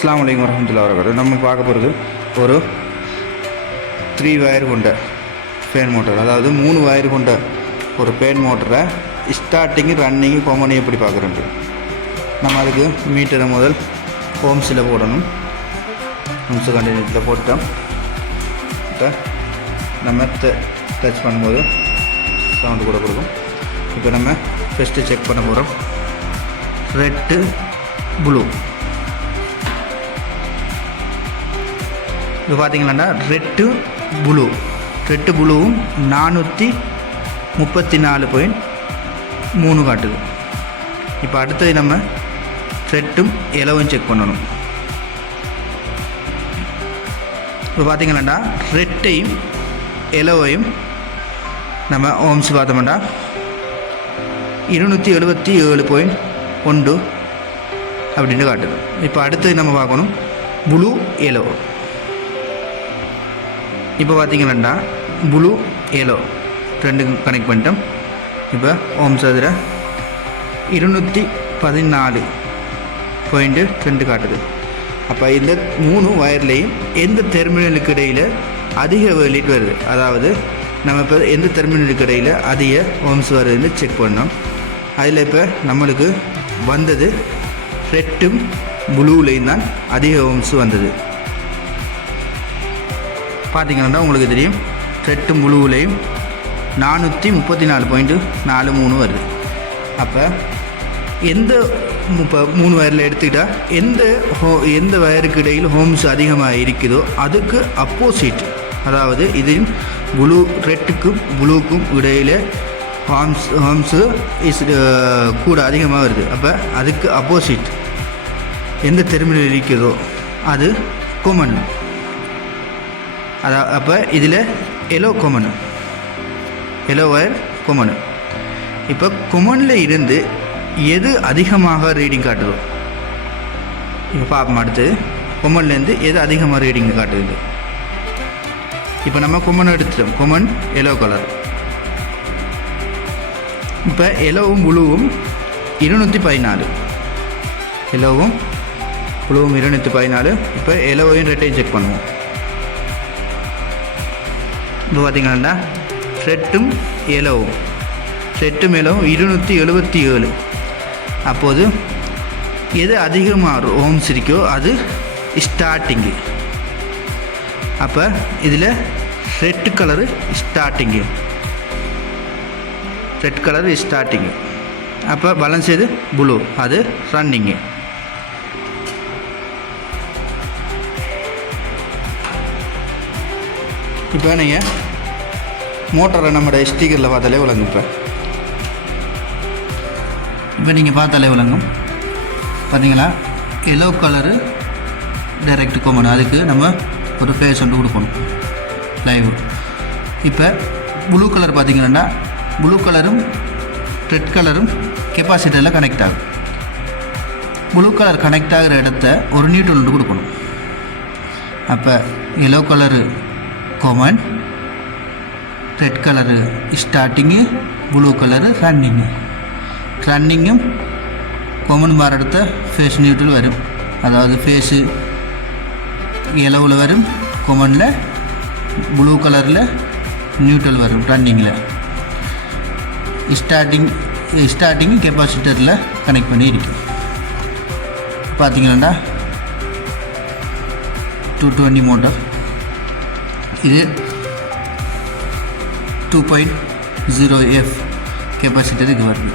அஸ்ஸலாமு அலைக்கும் வரஹ்மத்துல்லாஹி வபரகாத்துஹு. நம்ம பார்க்க போகிறது ஒரு 3 வயர் கொண்ட ஃபேன் மோட்டர், அதாவது 3 வயர் கொண்ட ஒரு ஃபேன் மோட்டரை ஸ்டார்டிங்கு ரன்னிங்கு காமன் எப்படி பார்க்குறோன்ட்டு. நம்ம அதுக்கு மீட்டரை முதல் ஓம்ஸில் போடணும். ஓம்ஸு கண்டினியூட்டில் போட்டோம். இப்போ நம்ம டச் பண்ணும்போது சவுண்டு கூட கொடுக்கும். இப்போ நம்ம ஃபஸ்ட்டு செக் பண்ண போகிறோம். Red blue. இப்போ பார்த்தீங்களாண்டா ரெட்டு ப்ளூவும் 434.3 காட்டுது. இப்போ அடுத்தது நம்ம ரெட்டும் எல்லோவும் செக் பண்ணணும். இப்போ பார்த்தீங்களாண்டா ரெட்டையும் எல்லோவையும் நம்ம ஓம்ஸ் பார்த்தோம்னா 277.1 அப்படின்னு காட்டுது. இப்போ அடுத்தது நம்ம பார்க்கணும் ப்ளூ எல்லோ. இப்போ பார்த்தீங்கன்னா ப்ளூ எல்லோ ரெண்டுக்கும் கனெக்ட் பண்ணிட்டோம். இப்போ ஓம்ஸ் அதில் 214.2 காட்டுது. அப்போ இந்த 3 வயர்லேயும் எந்த டெர்மினலுக்கு இடையில் அதிக வெளியீட்டு வருது, அதாவது நம்ம இப்போ எந்த டெர்மினலுக்கு இடையில் அதிக ஓம்ஸ் வருதுன்னு செக் பண்ணோம். அதில் இப்போ நம்மளுக்கு வந்தது ரெட்டும் ப்ளூலேயும் தான் அதிக ஓம்ஸ் வந்தது. பார்த்தீங்கன்னா உங்களுக்கு தெரியும் ரெட்டும் ப்ளூவிலையும் 434.43 வருது. அப்போ எந்த 3 வயரில் எடுத்துக்கிட்டால் எந்த வயருக்கு இடையில் ஹோம்ஸ் அதிகமாக இருக்குதோ அதுக்கு அப்போசிட், அதாவது இதில் ரெட்டுக்கும் ப்ளூக்கும் இடையில் ஹோம்ஸு கூட அதிகமாக வருது. அப்போ அதுக்கு அப்போசிட் எந்த டெர்மினல் இருக்குதோ அது கொமன். அப்போ இதில் எல்லோ வயர் கொமனு. இப்போ கொமனில் இருந்து எது அதிகமாக ரீடிங் காட்டுதோ, இப்போ பார்ப்போம் அடுத்து கொமன்லேருந்து எது அதிகமாக ரீடிங் காட்டுது. இப்போ நம்ம கொமன் எடுத்துட்டோம். Common yellow colour. இப்போ எல்லோவும் ப்ளூவும் 214, எல்லோவும் ப்ளூவும் 214. இப்போ எல்லோவையும் ரெட்டையும் செக் பண்ணுவோம். இப்போ பார்த்தீங்கன்னா ரெட்டும் எல்லோவும் 277. அப்போது எது அதிகமாக ஓம்ஸ் இருக்கோ அது ஸ்டார்டிங்கு. அப்போ இதில் ரெட் கலரு ஸ்டார்டிங்கு. அப்போ பேலன்ஸ் எது ப்ளூ, அது ரன்னிங்கு. இப்போ நீங்கள் மோட்டரை நம்மளோட ஸ்டிக்கரில் பார்த்தாலே விளங்கும். இப்போ நீங்கள் பார்த்தாலே விளங்கும். பார்த்தீங்களா, எல்லோ கலரு டைரக்ட் கொமன், அதுக்கு நம்ம ஒரு ஃபேஸ் ஒன்று கொடுக்கணும் லைவ். இப்போ ப்ளூ கலர் பார்த்தீங்கன்னா ப்ளூ கலரும் ரெட் கலரும் கெப்பாசிட்டரில் கனெக்ட் ஆகும். ப்ளூ கலர் கனெக்ட் ஆகிற இடத்த ஒரு நியூட்ரல் ஒன்று கொடுக்கணும். அப்போ yellow colour common, red colour starting, blue colour ரன்னிங்கும் கொமன் மாற இடத்த ஃபேஸ் நியூட்ரல் வரும். அதாவது ஃபேஸு எல்லோவில் வரும், கொமனில் ப்ளூ கலரில் நியூட்ரல் வரும். ரன்னிங்கில் ஸ்டார்டிங்கு கெப்பாசிட்டரில் கனெக்ட் பண்ணி இருக்கும். பார்த்தீங்கன்னா 220 மோட்டார். இது 2.0F கெப்பாசிட்டருக்கு வருது.